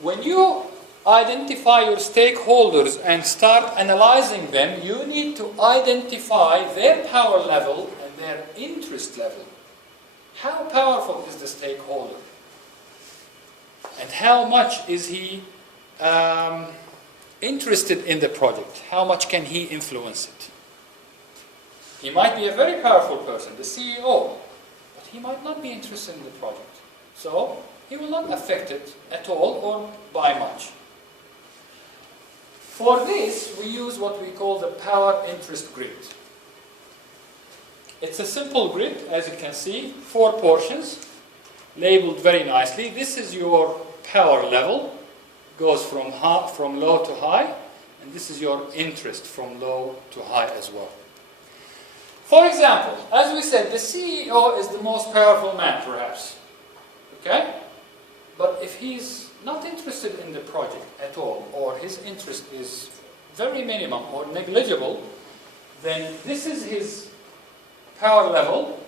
when you identify your stakeholders and start analyzing them, you need to identify their power level and their interest level. How powerful is the stakeholder? And how much is he interested in the project? How much can he influence it? He might be a very powerful person, the CEO, but he might not be interested in the project. So he will not affect it at all or by much. For this, we use what we call the power interest grid. It's a simple grid, as you can see, 4 portions, labeled very nicely. This is your power level, goes from low to high, and this is your interest from low to high as well. For example, as we said, the CEO is the most powerful man, perhaps. Okay? But if he's not interested in the project at all, or his interest is very minimum or negligible, then this is his power level,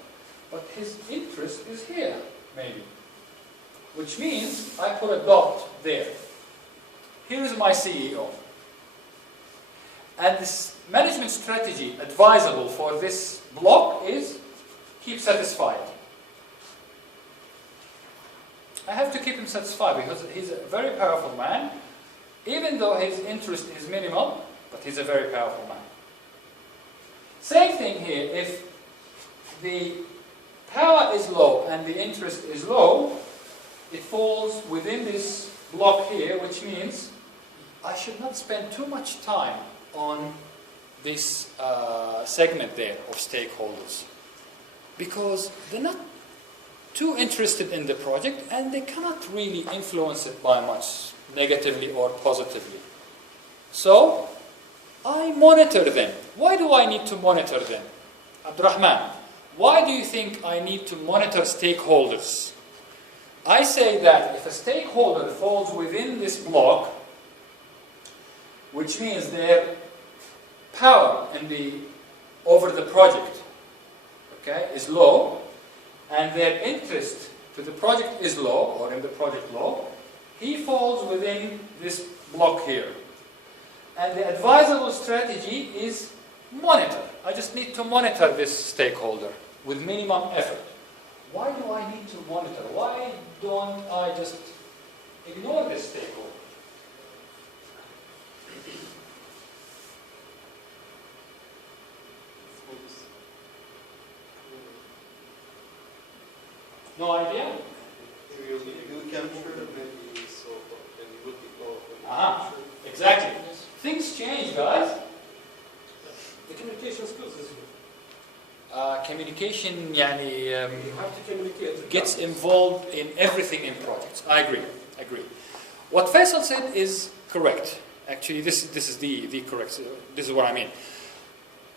but his interest is here, maybe. Which means I put a dot there. Here's my CEO. And this management strategy advisable for this block is keep satisfied. I have to keep him satisfied because he's a very powerful man, even though his interest is minimal, but he's a very powerful man. Same thing here, if the power is low and the interest is low, it falls within this block here, which means I should not spend too much time on this segment there of stakeholders, because they're not too interested in the project and they cannot really influence it by much, negatively or positively. So I monitor them. Why do I need to monitor them? Abdurrahman, why do you think I need to monitor stakeholders? I say that if a stakeholder falls within this block, which means their power over the project, okay, is low, and their interest to the project is low, or in the project low, he falls within this block here. And the advisable strategy is monitor. I just need to monitor this stakeholder with minimum effort. Why do I need to monitor? Why don't I just ignore this stakeholder? No idea? You can maybe so and you would be Aha, exactly. Things change, guys. The communication skills is communication you have to communicate. gets involved in everything in projects. I agree. What Faisal said is correct. Actually, this is the correct. This is what I mean.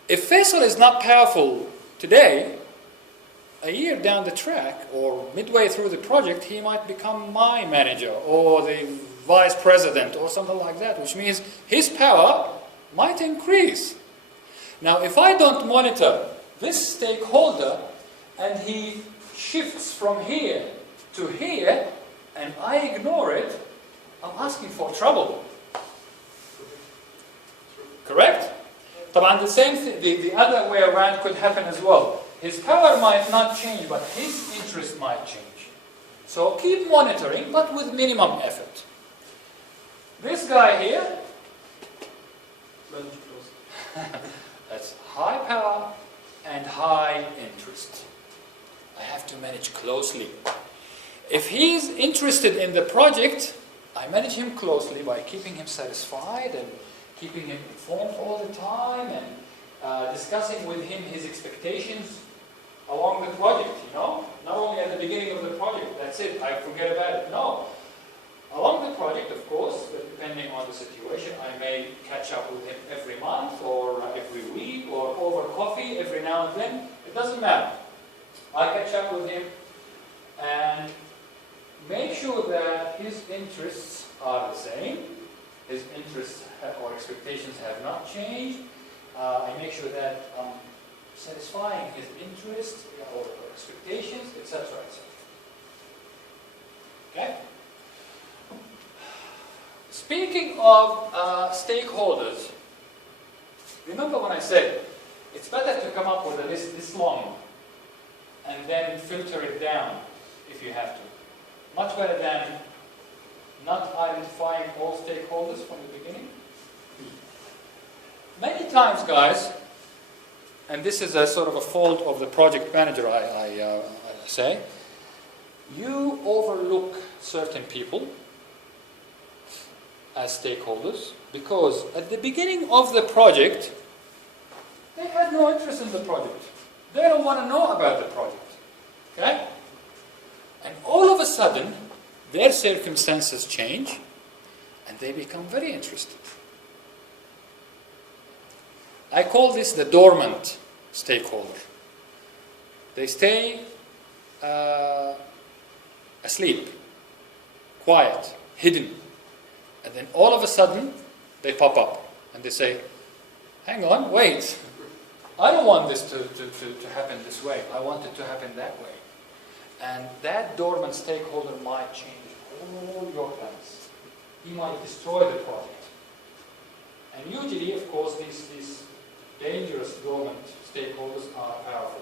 If Faisal is not powerful today, a year down the track or midway through the project, he might become my manager or the vice president or something like that, which means his power might increase. Now, if I don't monitor this stakeholder and he shifts from here to here and I ignore it, I'm asking for trouble. Correct? طبعا the same thing, the other way around could happen as well. His power might not change, but his interest might change. So keep monitoring, but with minimum effort. This guy here, that's high power and high interest. I have to manage closely. If he's interested in the project, I manage him closely by keeping him satisfied and keeping him informed all the time and discussing with him his expectations along the project, not only at the beginning of the project, that's it, I forget about it. No. Along the project, of course, depending on the situation, I may catch up with him every month or every week or over coffee every now and then. It doesn't matter. I catch up with him and make sure that his interests are the same. His interests or expectations have not changed. I make sure that I'm satisfying his interests or expectations, etc., etc. Okay? Speaking of stakeholders, remember when I said it's better to come up with a list this long and then filter it down if you have to. Much better than not identifying all stakeholders from the beginning. Many times, guys, and this is a sort of a fault of the project manager, I say, you overlook certain people as stakeholders because at the beginning of the project, they had no interest in the project. They don't want to know about the project. Okay? And all of a sudden, their circumstances change and they become very interested. I call this the dormant stakeholder. They stay asleep, quiet, hidden. And then all of a sudden, they pop up and they say, hang on, wait. I don't want this to happen this way. I want it to happen that way. And that dormant stakeholder might change all your plans. He might destroy the project. And usually, of course, these dangerous dormant stakeholders are powerful.